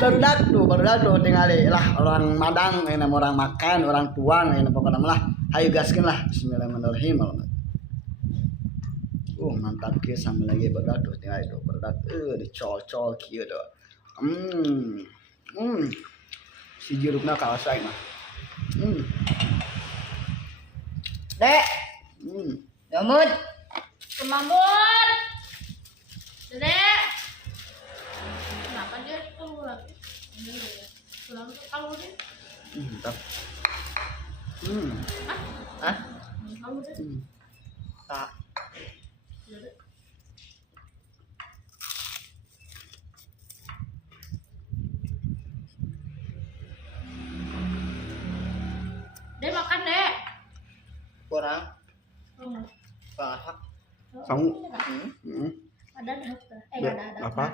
barudak tuh tinggal lah orang Madang ini orang makan orang tuang ini pokoknya lah ayo gaskeun lah bismillahirrahmanirrahim mantap kieu sama lagi barudak tuh tinggal itu barudak dicol-col kieu tuh si jerukna kaasa mah Dek. Nyamut. Kemambun. Dedek. Kenapa dia keluar? Pulang ke kalau dia. mantap Hah? Kalau dia. Tak. Dek makan, Dek. Kurang. Oh. Pasak. kamu Ada. Ada. apa